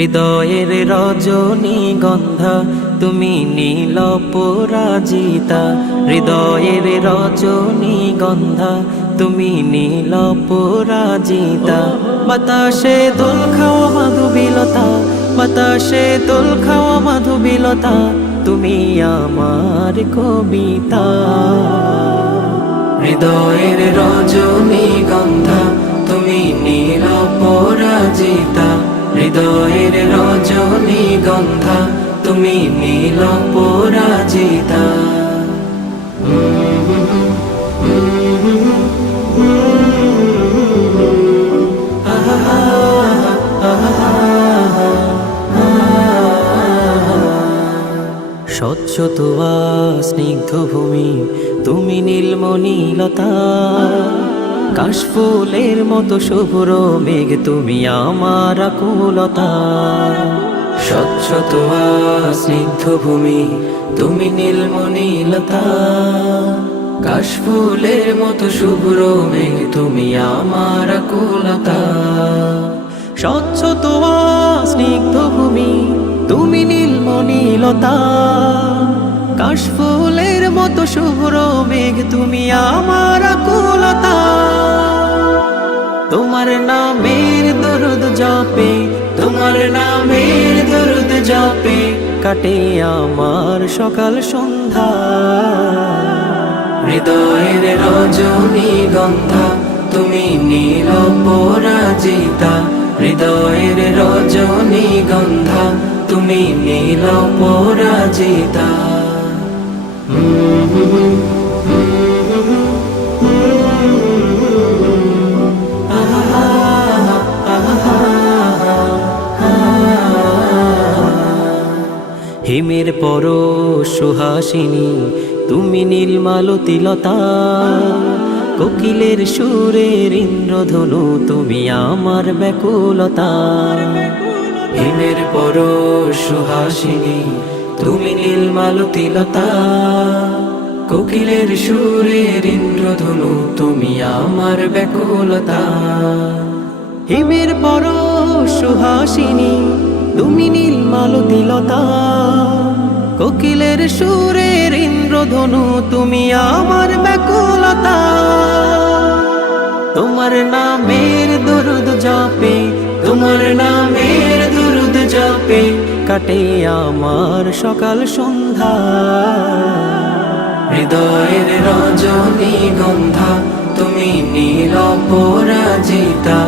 হৃদয়ের রজনীগন্ধা তুমি নীল পরাজিতা, হৃদয়ের রজনীগন্ধা তুমি নীল পরাজিতা। বাতাসে দোল খাওয়া মাধুবিলতা, বাতাসে দোল খাওয়া মাধুবিলতা, তুমি আমার কবিতা। হৃদয়ের রজনীগন্ধা তুমি নীল পরাজিতা, হৃদয়ের রজনীগন্ধা তুমি নীল পরাজিতা। স্বচ্ছ তোয়া স্নিগ্ধ ভূমি তুমি নীলমণিলতা, কাশফুলের মতো শুভ্র মেঘ তুমি আমার আকুলতা। স্বচ্ছ তোয়া স্নিগ্ধ ভূমি তুমি নীলমণিলতা, কাশফুলের মতো শুভ্র মেঘ তুমি আমার আকুলতা। স্বচ্ছ তোয়া স্নিগ্ধ ভূমি তুমি নীলমণিলতা, কাশফুলের মতো শুভ্র মেঘ তুমি আমার আকুলতা। তোমার নামের দরুদ জপে, তোমার নামের দরুদ জপে কাটে আমার সকাল সন্ধ্যা। হৃদয়ের রজনীগন্ধা তুমি নীল পরাজিতা, হৃদয়ের রজনীগন্ধা তুমি নীল পরাজিতা। হিমের পর সুহাসিনী তুমি নীলমালতিলতা, কোকিলের সুরের ইন্দ্রধনু তুমি আমার ব্যাকুলতা। হিমের পর সুহাসিনী তুমি নীলমালতিলতা, কোকিলের সুরের ইন্দ্রধনু তুমি আমার ব্যাকুলতা। হিমের পর সুহাসিনী তুমি নীলমালতিলতা, কোকিলের সুরের ইন্দ্রধনু তুমি আমার ব্যাকুলতা। তোমার নামের দরুদ জপে, তোমার নামের দরুদ জপে কাটে আমার সকাল সন্ধ্যা। হৃদয়ের রজনীগন্ধা তুমি নীল পরাজিতা,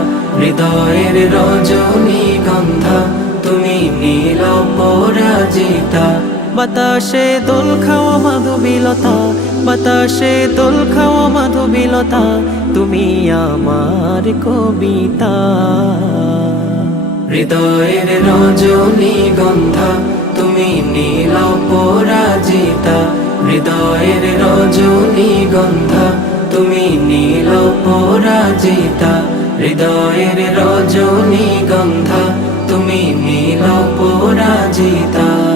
হৃদয়ের রজনীগন্ধা তুমি নীল পরাজিতা। বাতাসে দোল খাওয়া মাধুবিলতা, বাতাসে দোল খাওয়া মাধুবিলতা, তুমি আমার কবিতা। হৃদয়ের রজনীগন্ধা তুমি নীল পরাজিতা, হৃদয়ের রজনীগন্ধা তুমি নীল পরাজিতা, হৃদয়ের রজনীগন্ধা তুমি নীল পরাজিতা।